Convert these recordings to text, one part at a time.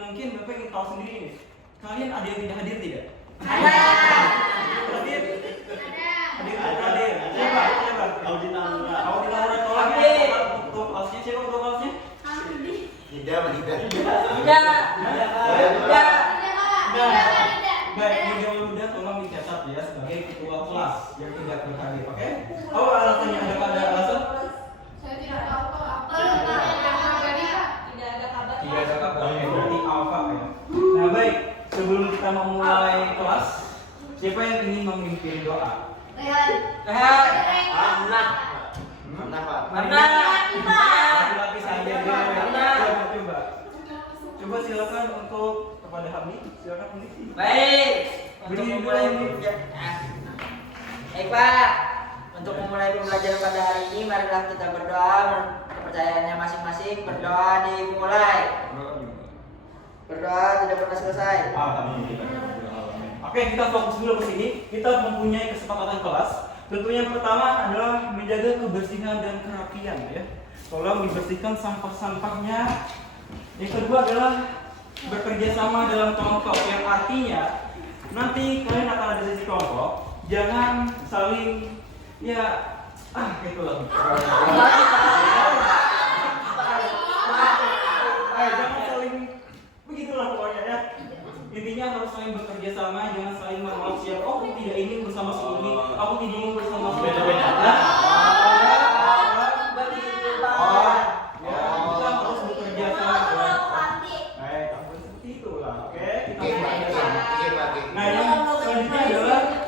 mungkin Bapak ingin tahu sendiri nih. Kalian ada yang tidak hadir tidak? Ada. Hadir? Ada. Hadir. Siapa? Siapa? Audi Naura. Audi Naura tolong Hadir. ya. Untuk kaosnya siapa untuk kaosnya? Tidak. Baik, Nida Waluda tolong dicatat ya sebagai ketua kelas yang tidak berhadir, oke? Oh, alasannya ada alasan? Saya tidak tahu Pak. Tidak ada kabar. Tidak ada kabar, oke, berarti alfa ya. Nah baik, sebelum kita memulai kelas, siapa yang ingin memimpin doa? Anak. Mana Pak? Laki-laki saja dia. Anak. Coba silakan untuk kepada Hamid, silakan Hamid. Baik. Untuk memulai Pak, untuk memulai pembelajaran pada hari ini, marilah kita berdoa. Kepercayaannya masing-masing, berdoa dimulai. Berdoa tidak pernah selesai. Alhamdulillah. Oke, kita fokus dulu ke sini. Kita mempunyai kesepakatan kelas. Tentunya yang pertama adalah menjaga kebersihan dan kerapian ya. Tolong dibersihkan sampah-sampahnya. Yang kedua adalah bekerja sama dalam kelompok, yang artinya nanti kalian akan ada sesi kelompok. Jangan saling itulah. Jangan saling begitulah pokoknya ya. Intinya harus saling bekerja sama, jangan saling menolak siapa. Oh, aku tidak ingin bersama si ini, aku tidak ingin bersama si Beda-beda. Kita harus bekerja sama. Seperti itulah, oke? Kita bekerja sama. Nah, yang selanjutnya adalah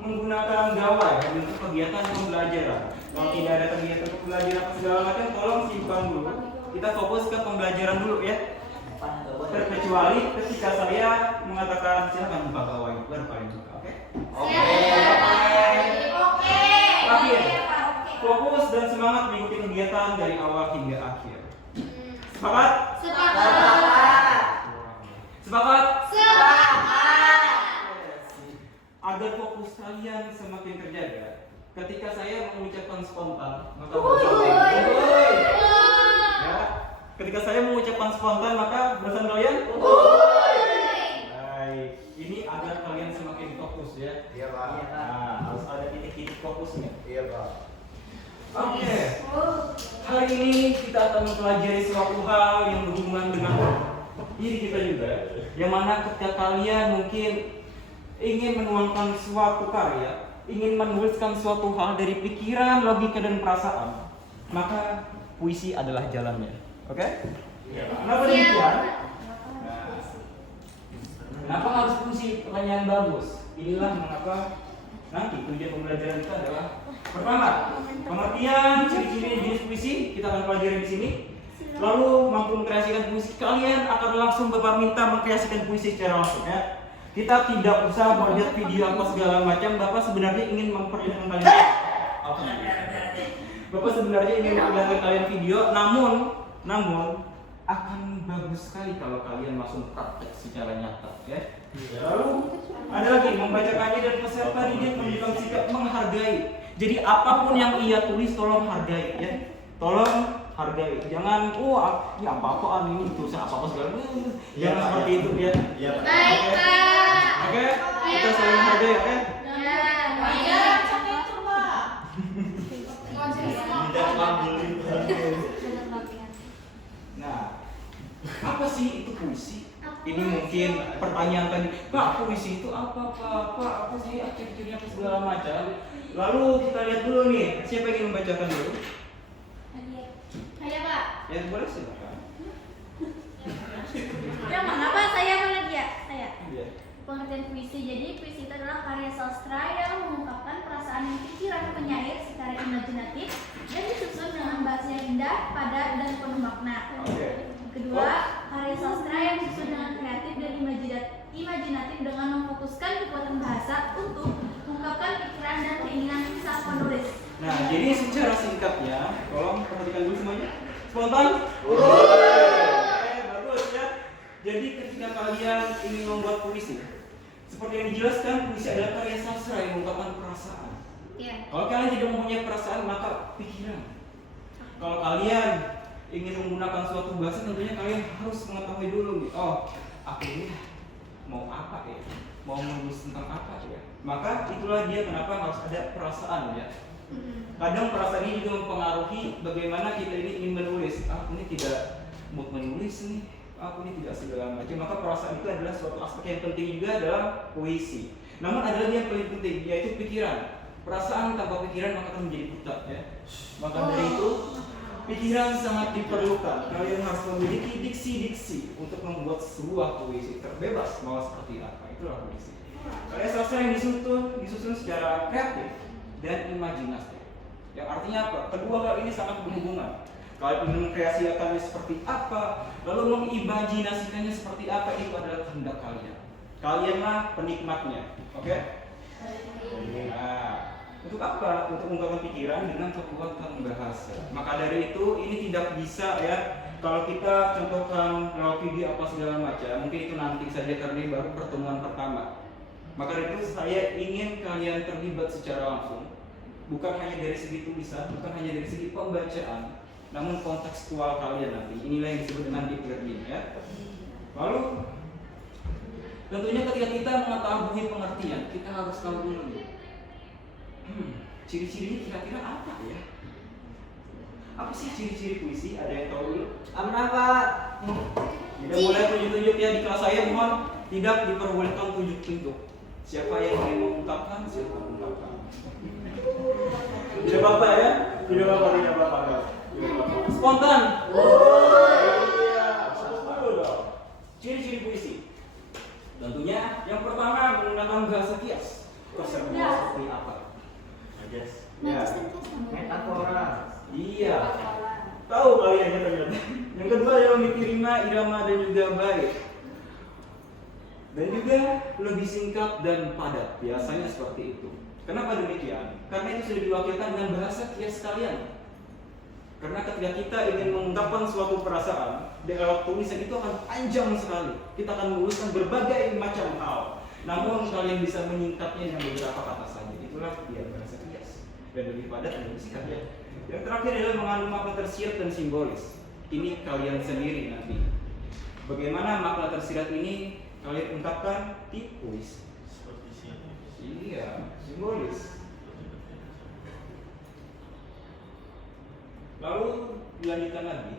menggunakan gawai untuk kegiatan pembelajaran. Kalau tidak ada kegiatan pembelajaran segala macam, tolong simpan dulu. Kita fokus ke pembelajaran dulu ya. Terkecuali ketika saya mengatakan silakan buka gawai, baru kalian buka, oke? Terakhir, fokus dan semangat mengikuti kegiatan dari awal hingga akhir. Sepakat? Sepakat? Agar fokus kalian semakin terjaga, ketika saya mengucapkan spontan, maka ya, ketika saya mengucapkan spontan, maka barisan kalian baik. Ini agar kalian semakin fokus ya. Iya Pak. Nah, harus ada titik-titik fokusnya. Iya Pak. Oke. Hari ini kita akan mempelajari suatu hal yang berhubungan dengan diri kita juga. Yang mana ketika kalian mungkin ingin menuangkan suatu karya, ingin menuliskan suatu hal dari pikiran, logika, dan perasaan, maka puisi adalah jalannya. Oke? Kenapa demikian? Kenapa harus puisi? Pertanyaan bagus. Inilah mengapa nanti tujuan pembelajaran kita adalah pertama, pengertian ciri-ciri jenis puisi kita akan pelajari di sini. Lalu mampu mengkreasikan puisi, kalian akan langsung Bapak minta mengkreasikan puisi secara langsung ya. Kita tidak usah melihat video apa segala macam. Bapak sebenarnya ingin memperlihatkan kalian. Bapak sebenarnya ingin memperlihatkan kalian video, namun akan bagus sekali kalau kalian langsung praktek secara nyata, ya. Lalu ada lagi membacakannya dan peserta didik menunjukkan sikap menghargai. Jadi apapun yang ia tulis tolong hargai, ya. Tolong hargai. Jangan ini apa-apaan ini tulis apa-apa segala macam. Jangan seperti itu ya. Iya Pak. Oke. Kita saling hargai, oke? Tidak membeli. Nah, apa sih itu puisi? Ini mungkin pertanyaan tadi, Pak, puisi itu apa, Pak? Apa sih ciri-cirinya apa segala macam? Lalu kita lihat dulu nih, siapa yang ingin membacakan dulu? Saya Pak. Ya boleh silakan. Yang mana Pak? Saya mana dia? Saya. Iya. Pengertian puisi. Jadi puisi itu adalah karya sastra yang mengungkapkan perasaan dan pikiran penyair secara imajinatif dan disusun dengan bahasa yang indah, padat dan penuh makna. Oke. Kedua, karya sastra yang disusun dengan kreatif dan imajinatif dengan memfokuskan kekuatan bahasa untuk mengungkapkan pikiran dan keinginan sang penulis. Nah, jadi secara singkatnya, tolong perhatikan dulu semuanya. Spontan? Bagus ya. Jadi ketika kalian ingin membuat puisi, seperti yang dijelaskan, puisi adalah karya sastra yang mengungkapkan perasaan. Iya. Kalau kalian tidak mempunyai perasaan, maka pikiran. Kalau kalian ingin menggunakan suatu bahasa, tentunya kalian harus mengetahui dulu nih, oh aku ini mau apa ya, mau menulis tentang apa ya. Maka itulah dia kenapa harus ada perasaan ya. Kadang perasaan ini juga mempengaruhi bagaimana kita ini ingin menulis. Aku ini tidak mood menulis nih, aku ini tidak segala macam. Maka perasaan itu adalah suatu aspek yang penting juga dalam puisi. Namun ada lagi yang paling penting, yaitu pikiran. Perasaan tanpa pikiran maka akan menjadi buta ya. Maka dari itu pikiran sangat diperlukan. Kalian harus memiliki diksi-diksi untuk membuat sebuah puisi terbebas mau seperti apa. Itulah puisi. Karya sastra yang disusun secara kreatif dan imajinatif. Yang artinya apa? Kedua hal ini sangat berhubungan. Kalian ingin mengkreasikannya seperti apa, lalu mengimajinasikannya seperti apa, itu adalah kehendak kalian. Kalianlah penikmatnya, oke? Nah, untuk apa? Untuk mengungkapkan pikiran dengan kekuatan bahasa. Maka dari itu ini tidak bisa ya. Kalau kita contohkan lewat video apa segala macam, mungkin itu nanti saja karena ini baru pertemuan pertama. Maka dari itu saya ingin kalian terlibat secara langsung, bukan hanya dari segi tulisan, bukan hanya dari segi pembacaan, namun kontekstual kalian nanti. Inilah yang disebut dengan deep learning ya. Lalu tentunya ketika kita mengetahui pengertian, kita harus tahu dulu nih, ciri-cirinya kira-kira apa ya? Apa sih ciri-ciri puisi? Ada yang tahu dulu? Apa? Tidak boleh tunjuk-tunjuk ya di kelas saya, mohon tidak diperbolehkan tunjuk-tunjuk. Siapa yang ingin mengungkapkan, silakan mengungkapkan. Tidak apa-apa ya? Tidak apa-apa, tidak apa-apa. Spontan. Ciri-ciri puisi. Tentunya yang pertama menggunakan bahasa kias. Konsepnya seperti apa? Ya. Metafora. Iya. Tahu kalian ya ternyata. Yang kedua adalah memiliki rima, irama dan juga bait. Dan juga lebih singkat dan padat. Biasanya seperti itu. Kenapa demikian? Karena itu sudah diwakilkan dengan bahasa kias kalian. Karena ketika kita ingin mengungkapkan suatu perasaan, lewat tulisan itu akan panjang sekali. Kita akan menuliskan berbagai macam hal. Namun kalian bisa menyingkatnya dengan beberapa kata saja. Itulah dia bahasa kias. Dan lebih padat dan lebih singkat ya. Yang terakhir adalah mengandung makna tersirat dan simbolis. Ini kalian sendiri nanti. Bagaimana makna tersirat ini kalian ungkapkan di puisi? Seperti sini. Iya, simbolis. Lalu dilanjutkan lagi.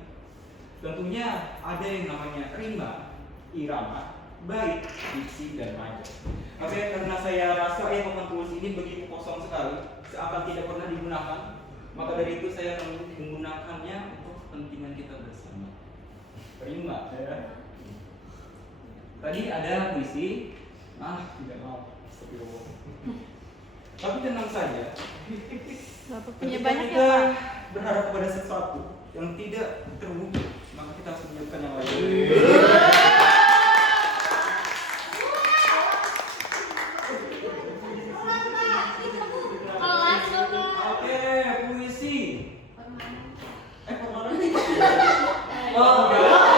Tentunya ada yang namanya rima, irama, bait, diksi dan majaz. Oke, karena saya rasa papan tulis ini begitu kosong sekali, seakan tidak pernah digunakan, maka dari itu saya akan menggunakannya untuk kepentingan kita bersama. Rima, ya. Tadi ada puisi, tidak mau. Tapi tenang saja. Punya Ketika banyak kita ya Pak. berharap kepada sesuatu yang tidak terwujud, maka kita harus menyiapkan yang lain. Oke, puisi. Permainan nih. Oh, enggak.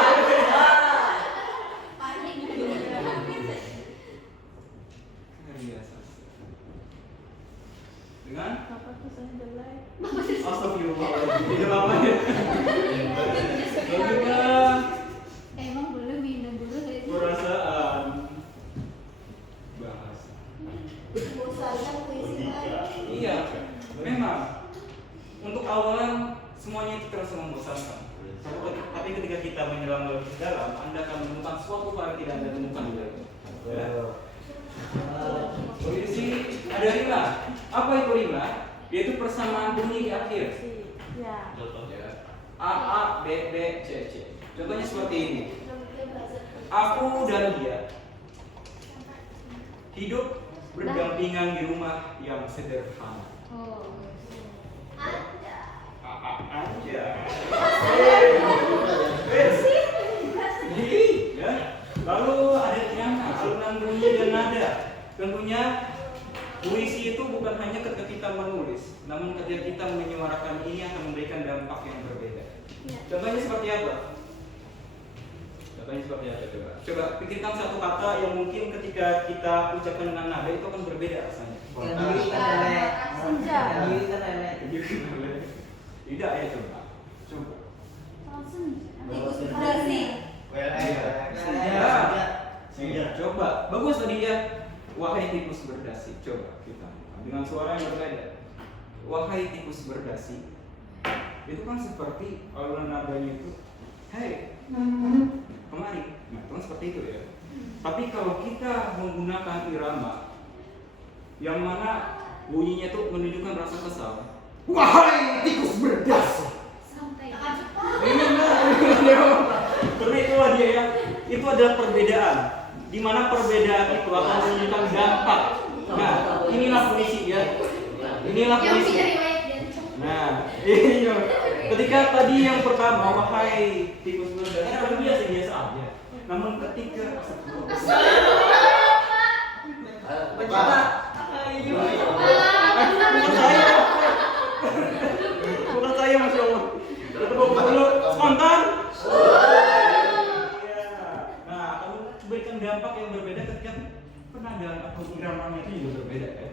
Dengan astagfirullahaladzim. Tidak apa ya. Juga Emang boleh minum dulu dari perasaan bahasa. Iya, memang untuk awalan semuanya itu terasa membosankan. Tapi ketika kita menyelam lebih dalam, Anda akan menemukan suatu hal yang tidak Anda temukan di dalam. Ya. Puisi ada rima. Apa itu rima? Yaitu persamaan bunyi di akhir. Ya. Contohnya. A A B B C C. Contohnya seperti ini. Aku dan dia hidup berdampingan di rumah yang sederhana. Oh. Aja. Ya. Lalu ada tianga, alunan bunyi dan nada. Tentunya puisi itu bukan hanya ketika kita menulis, namun ketika kita menyuarakan ini akan memberikan dampak yang berbeda. Contohnya seperti apa? Contohnya seperti apa coba? Coba pikirkan satu kata yang mungkin ketika kita ucapkan dengan nada itu akan berbeda rasanya. Senja. Tidak ya coba. Coba. Berarti. Ya, coba. Bagus tadi ya. Wahai tikus berdasi. Coba kita dengan suara yang berbeda. Wahai tikus berdasi. Itu kan seperti alunan nadanya itu, hei, kemari. Nah, itu kan seperti itu ya. Tapi kalau kita menggunakan irama yang mana bunyinya itu menunjukkan rasa kesal. Wahai tikus berdasi. Santai. Ini karena itulah dia ya. Itu adalah perbedaan. Di mana perbedaan itu akan menunjukkan dampak. Nah, inilah puisi ya. Inilah puisi. Nah, iya. Ketika tadi yang pertama, wahai tikus berdasi, kan biasa aja. Namun ketika bukan saya, Masya Allah. Dulu spontan. Nah, kamu berikan dampak yang berbeda ketika penadaan atau iramanya itu juga berbeda ya.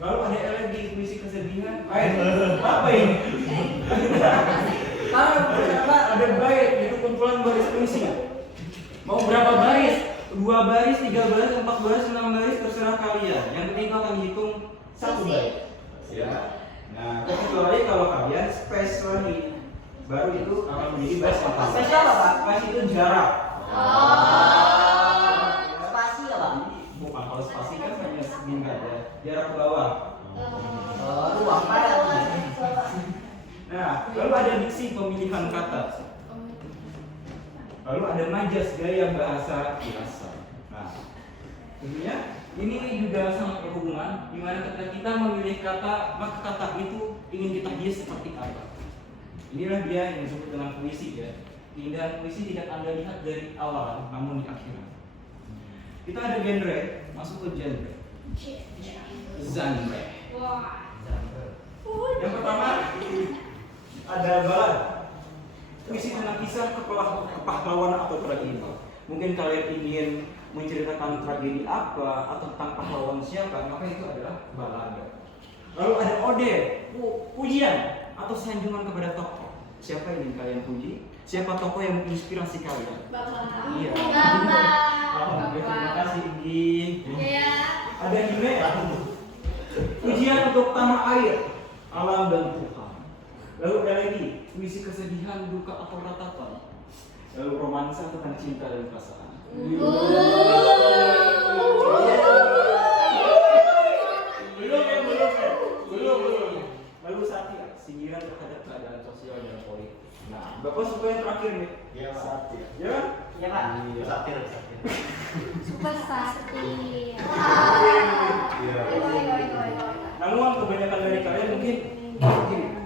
Lalu ada elegi puisi kesedihan. Apa ini? Ada bait itu kumpulan baris puisi. Mau berapa baris? 2 baris, 3 baris, 4 baris, 6 baris terserah kalian. Yang penting itu akan dihitung 1 bait. Ya. Nah, kecuali kalau kalian space lagi, baru itu akan menjadi bait apa? Space apa, Pak? Space itu jarak. Spasi apa? Bukan, kalau spasi kan hanya segini aja, jarak ke bawah. Ruang padat. Nah, lalu ada diksi pemilihan kata. Lalu ada majas gaya bahasa kiasan. Nah, tentunya ini juga sangat berhubungan di mana ketika kita memilih kata, maka kata itu ingin kita hias seperti apa. Inilah dia yang disebut dengan puisi ya. Keindahan puisi tidak Anda lihat dari awal, namun di akhirat. Kita ada genre, masuk ke genre. Genre. Yang pertama ada balad. Puisi tentang kisah kepahlawanan atau tragedi. Mungkin kalian ingin menceritakan tragedi apa atau tentang pahlawan siapa, maka itu adalah balada. Lalu ada ode, pujian atau sanjungan kepada tokoh. Siapa yang ingin kalian puji? Siapa tokoh yang menginspirasi kalian? Bapak. Iya. Bapak. Terima kasih Igi. Iya. Ada hime. Pujian untuk tanah air, alam dan Tuhan. Lalu ada lagi puisi kesedihan, duka atau ratapan. Lalu romansa tentang cinta dan perasaan. Belum. Lalu satir, sindiran terhadap keadaan sosial dan politik. Nah, Bapak suka yang terakhir nih? Iya, satir. Ya? Iya, Pak. Satir. Super sakit. Iya. Namun kebanyakan dari kalian mungkin begini.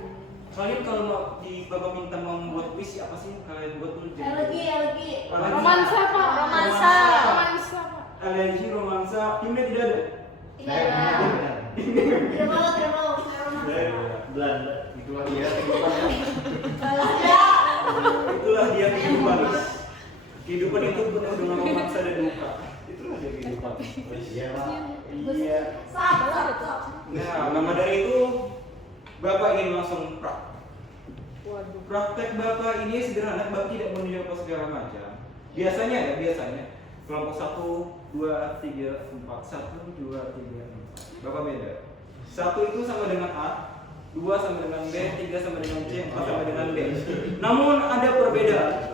Kalian kalau mau di Bapak minta membuat puisi apa sih kalian buat dulu? Elegi. Romansa, Pak. Romansa. Pak. Elegi, romansa, himne tidak ada? Tidak ada. Tidak mau. Belanda. Itulah dia. Itulah dia kehidupan. Kehidupan itu penuh dengan romansa dan duka. Itulah dia kehidupan. Iya, Pak. Iya. Nah, maka dari itu Bapak ingin langsung praktek Bapak ini sederhana, Bapak tidak menunjukkan apa segala macam. Biasanya kelompok 1, 2, 3, 4, 1, 2, 3, 4. Bapak beda. 1 itu sama dengan A, 2 sama dengan B, 3 sama dengan C, 4 sama dengan D. Namun ada perbedaan.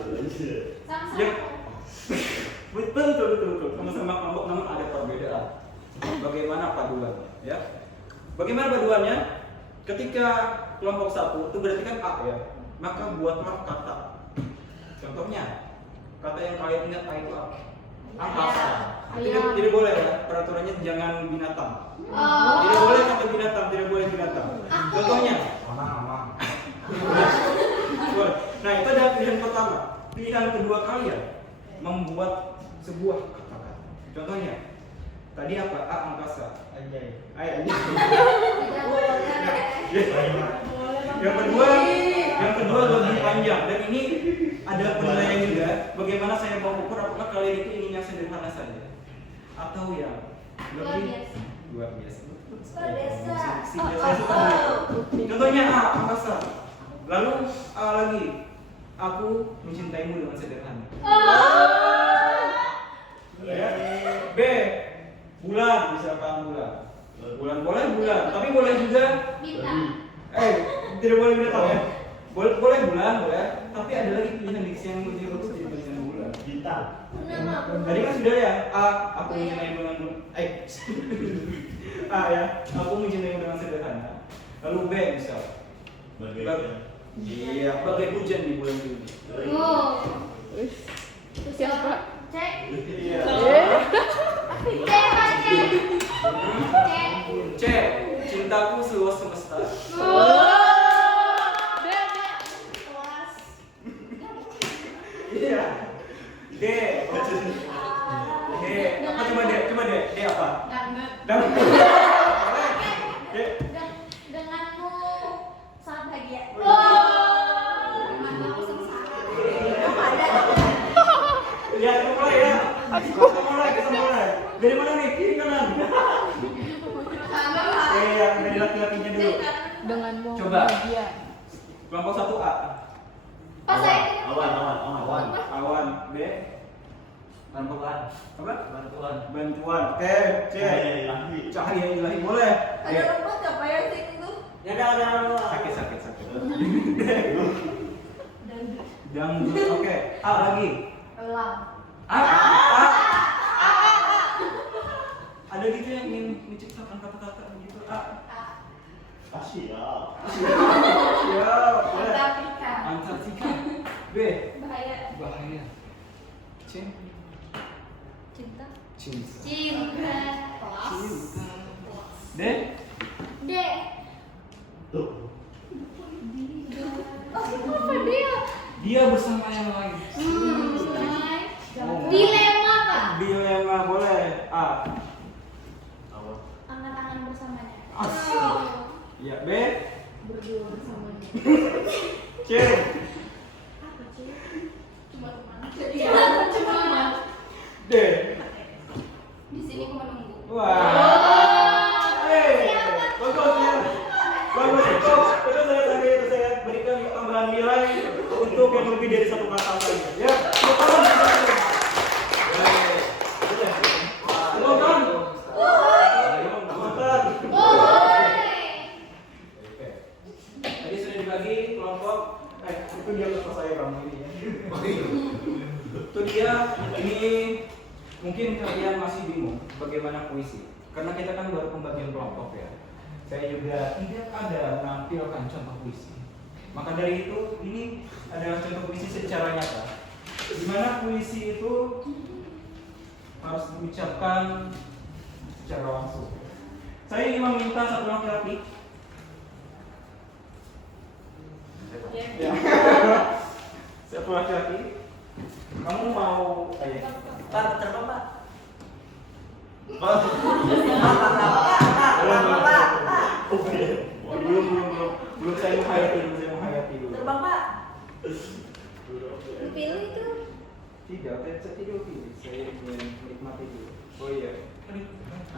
Yang betul. Sama-sama kelompok namun ada perbedaan. Bagaimana paduannya? Ya. Bagaimana paduannya? Ketika kelompok 1 itu berarti kan A ya, maka buatlah kata. Contohnya, kata yang kalian ingat A itu apa? Angkasa. Tidak boleh ya, peraturannya jangan binatang. Tidak boleh kata binatang, tidak boleh binatang. Contohnya, Amang. nah itu adalah pilihan pertama. Pilihan kedua kalian membuat sebuah kata-kata. Contohnya, tadi apa? A angkasa. Anjay. Anjay. Yang kedua lebih panjang dan ini ada penilaian juga. Bagaimana saya mau ukur apakah kalian itu ingin yang sederhana saja atau yang lebih luar biasa. Contohnya A angkasa. Lalu A lagi Aku mencintaimu dengan sederhana. Oh. Ya. B. Bulan, misalkan bulan. Bulan boleh bulan, tapi boleh juga Bintang. tidak boleh bintang ya. Boleh bulan, boleh. Tapi ada lagi pilihan diksi yang lebih bagus dibandingkan bulan. Bintang. Tadi kan sudah ya. A. Aku mencintai dengan A ya. Aku mencintai dengan sederhana. Lalu B misal. Iya, bagai hujan di bulan Juni. Oh. Siapa? Cek. Iya. Cek, Pak, cek. Cek. C. Cintaku seluas semesta. Kelas. Iya. D. D. Apa coba D? Coba D. D apa? Dangdut. D. Denganmu sangat bahagia. Ya, kita mulai ya. Kita mulai. Dari mana nih? Kiri kanan. Yang dari laki-lakinya dulu. Denganmu Coba. bahagia. Kelompok 1A. Pas saya Awan. B. Bantuan. Apa? Bantuan. Bantuan. Oke. C. Cahaya ilahi boleh. D. ada rumput nggak pak yang sini tuh? Ya udah. Sakit. Dangdut. Dangdut. Oke. A lagi. Elang. A. Ada gitu yang ingin menciptakan kata-kata begitu. A. Kasih ya. Siap. Boleh. Antartika. Antartika. B. Bahaya. C. Cinta. Cinta. Kelas. D. D. Tuh. Apa dia? Dia bersama yang lain. Dilema pak. Dilema boleh. A. Apa? Angan-angan bersamanya. Asik. Ya. B. Berdua bersamanya. C. Apa sih? Cuma teman. Cuma. D. Di sini aku menunggu. Wah. Bagus ya. Bagus itu saya berikan tambahan nilai untuk yang lebih dari satu kata saja. Ya. Tadi sudah dibagi kelompok. Itu dia kelompok saya kamu ini ya. Itu dia. Ini mungkin kalian masih bingung bagaimana puisi. Karena kita kan baru pembagian kelompok ya. Saya juga tidak ada menampilkan contoh puisi. Maka dari itu ini adalah contoh puisi secara nyata. Di mana puisi itu harus diucapkan secara langsung. Saya ingin meminta satu laki-laki. Ya. Satu laki-laki. Kamu mau Pak, terbang Pak. Belum saya menghayati dulu. Terbang Pak. Pilih itu. Tidak, saya tidak pilih. Saya menikmati dulu. Oh iya.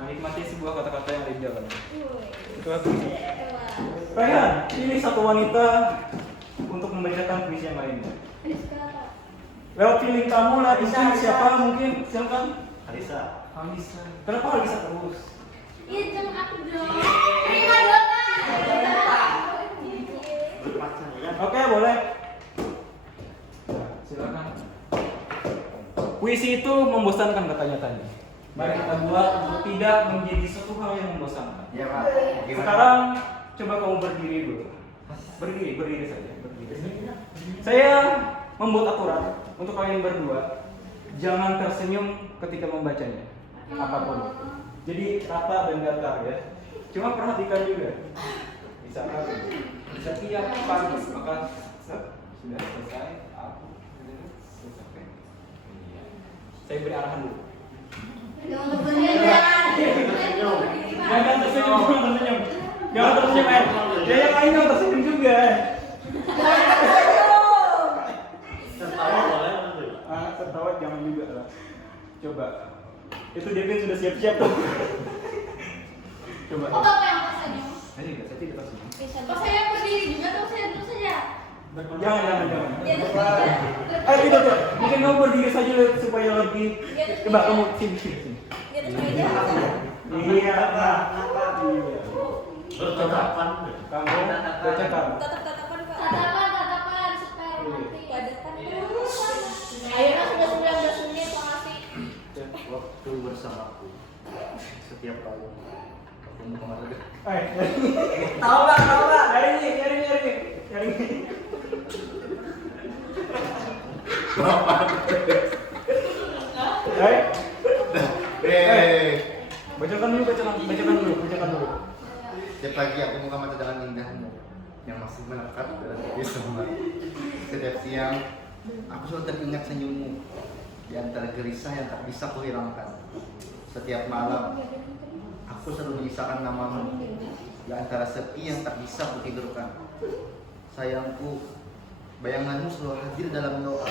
Menikmati sebuah kata-kata yang ada di dalam. Itu aku. Ryan, pilih satu wanita untuk membacakan puisi yang lainnya. Lewat pilih kamu lah, bisa siapa mungkin? Silakan. Alisa. Alisa. Kenapa Alisa terus? Iya jangan aku dong. Prima donna. Berpacar ya. Oke, boleh. Nah, silakan. Puisi itu membosankan katanya tadi. Mari kita buat untuk tidak menjadi suatu hal yang membosankan. Iya Pak. Sekarang coba kamu berdiri dulu. Berdiri saja. Saya membuat aturan untuk kalian berdua. Jangan tersenyum ketika membacanya. Apapun itu. Jadi rata dan datar ya. Cuma perhatikan juga. Misalkan setiap pagi maka sudah selesai aku selesai. Saya beri arahan dulu. Jangan tersenyum. Jangan tersenyum ya yang lain yang tersenyum juga. Tertawa boleh nanti. Tertawa jangan juga lah. Coba. Itu Devin sudah siap-siap tuh. Coba. Oh bapak yang pas aja. Saya tidak tersenyum. Oh saya berdiri juga atau saya dulu saja? Jangan. Di atas meja. Tidak. Mungkin kamu berdiri saja supaya lebih. Coba kamu sini. Di atas meja. Iya. Iya. Bertatapan. Kamu bacakan. Tatap-tatapan Pak. Tatapan sekarang nanti. Wadakan. Akhirnya sudah 19 menit, makasih. Waktu bersamaku setiap kali aku mau kemana deh. Tahu Pak. Nyari nih. Bacakan dulu. Setiap pagi aku muka mata dengan indahmu yang masih melekat dalam diri semua. Setiap siang aku selalu teringat senyummu di antara gelisah yang tak bisa kuhilangkan. Setiap malam aku selalu menyisakan namamu di antara sepi yang tak bisa kutidurkan. Sayangku, bayanganmu selalu hadir dalam doa.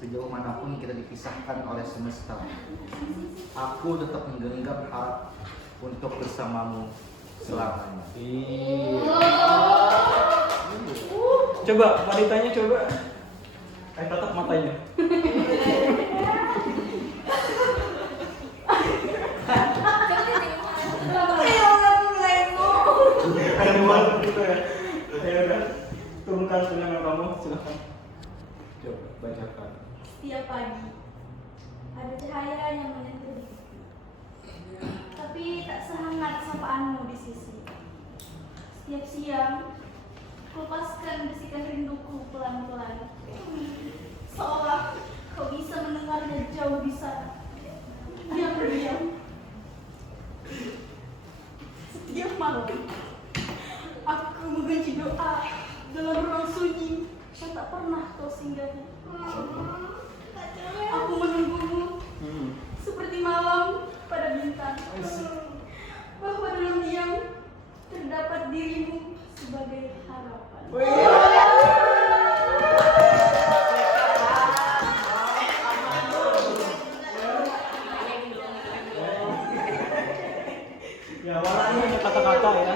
Sejauh manapun kita dipisahkan oleh semesta, aku tetap menggenggam harap untuk bersamamu selamanya. Coba wanitanya coba. Tatap matanya. Ada dua gitu ya. Ya udah. Turunkan senyuman kamu, silakan. Coba bacakan. Setiap pagi ada cahaya yang menyentuh diri. Tapi tak sehangat sapaanmu di sisi. Setiap siang lepaskan bisikan rinduku pelan-pelan. Seolah kau bisa mendengarnya jauh di sana. Diam-diam. Setiap malam aku mengaji doa dalam ruang sunyi yang tak pernah kau singgahi. Aku menunggumu seperti malam pada bintang, bahwa dalam diam terdapat dirimu sebagai harapan. Ya, walaupun hanya kata-kata ya.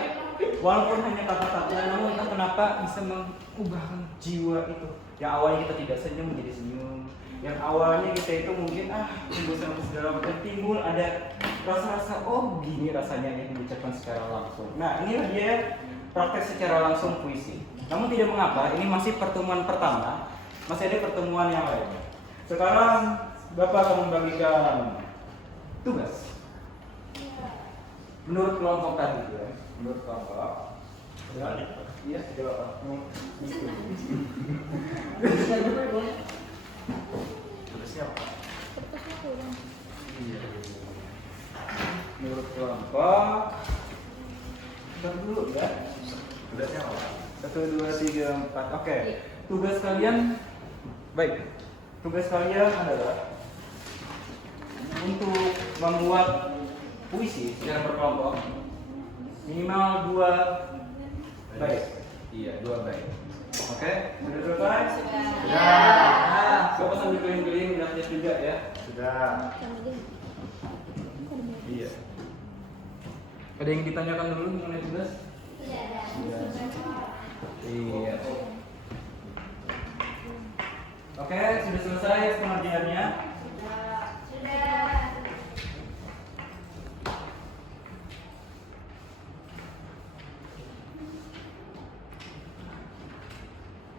Walaupun hanya kata-kata, namun entah kenapa bisa mengubahkan jiwa itu. Yang awalnya kita tidak senyum menjadi senyum. Yang awalnya kita itu mungkin timbul sama segala macam, timbul ada rasa-rasa gini rasanya yang diucapkan secara langsung. Nah, inilah dia praktek secara langsung puisi. Namun tidak mengapa, ini masih pertemuan pertama, masih ada pertemuan yang lain. Sekarang Bapak akan membagikan tugas. Menurut kelompok tadi ya, menurut kelompok. Iya, coba Pak. Tulisnya apa? Iya. Menurut kelompok. Bentar dulu ya. Tulisnya apa? 1, 2, 3, 4. Oke. Tugas kalian baik. Tugas kalian adalah untuk membuat puisi secara berkelompok minimal 2 bait. Iya, 2 bait. Oke, sudah selesai? Sudah. Coba sambil keliling-keliling udah siap juga ya. Sudah. Iya. Ada yang ditanyakan dulu mengenai tugas? Tidak ada. Iya. Oke, sudah selesai pengerjaannya. Sudah.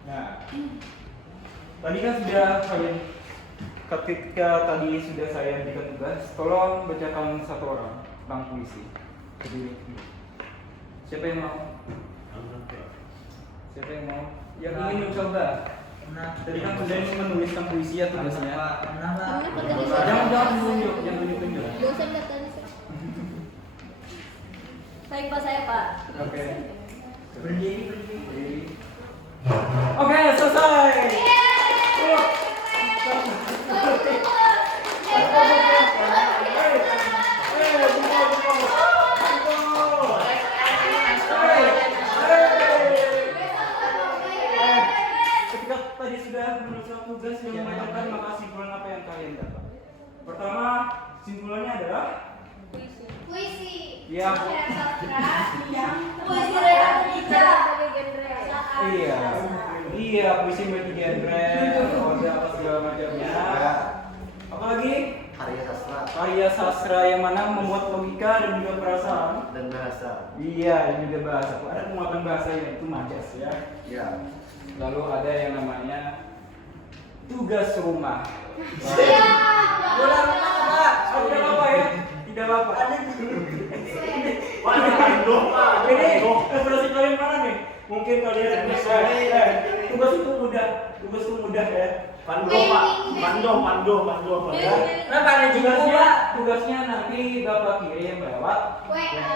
Nah, tadi kan sudah ketika tadi sudah saya berikan tugas, tolong bacakan satu orang tentang puisi. Berdiri. Siapa yang mau? Siapa yang mau? Yang ingin mencoba? Tadi kan sudah menuliskan puisi ya tugasnya. Jangan tunjuk, jangan tunjuk. Gak usah lihat tadi. Saya Pak. Oke. Berdiri. Oke, selesai. Ketika tadi sudah menuliskan tugas yang membacakan, maka simpulan apa yang kalian dapat? Pertama, simpulannya adalah Puisi. Ya. Sastra yang puisi realita. iya. Iya, puisi multi-genre, kode apa segala macamnya. Ya, Apalagi karya sastra karya sastra yang mana memuat logika dan juga perasaan. dan bahasa. Iya, dan juga bahasa. Ada penguatan bahasa yang itu majas ya. Ya. Lalu ada yang namanya tugas rumah. Iya. Bola rumah Pak. Tidak apa ya? Tidak apa. Wah, Indo, Pak. Ini referensi kalian mana nih? Mungkin kalian tugas itu mudah, ya. Pando, Pak. Pando. Kenapa ada juga Pak? Tugasnya nanti Bapak kirim lewat. WA.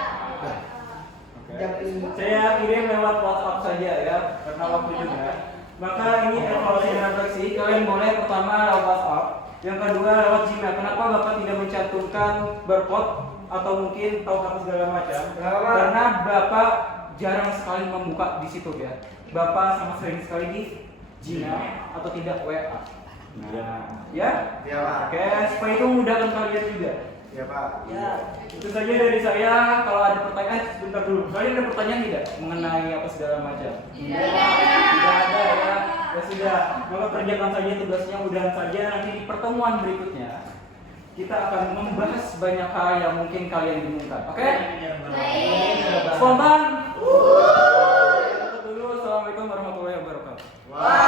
Saya kirim lewat WhatsApp saja ya, karena waktu juga. Maka ini evaluasi dan refleksi. Kalian boleh pertama lewat WhatsApp, yang kedua lewat Gmail. Kenapa Bapak tidak mencantumkan barcode atau mungkin tahu kata segala macam? Kenapa? Karena Bapak jarang sekali membuka di situ ya. Bapak sama sering sekali di Gmail atau tidak WA. Nah, ya. Ya, Pak. Oke, supaya itu memudahkan kalian juga. Ya, Pak. Ya. Itu saja dari saya. Kalau ada pertanyaan, sebentar dulu. Kalian ada pertanyaan tidak mengenai apa segala macam? Tidak Tidak ada ya. Ya sudah. Maka kerjakan saja tugasnya. Mudahan saja nanti di pertemuan berikutnya kita akan membahas banyak hal yang mungkin kalian bingungkan. Oke? Baik. Spontan. Tutup dulu. Assalamualaikum warahmatullahi wabarakatuh. Wah.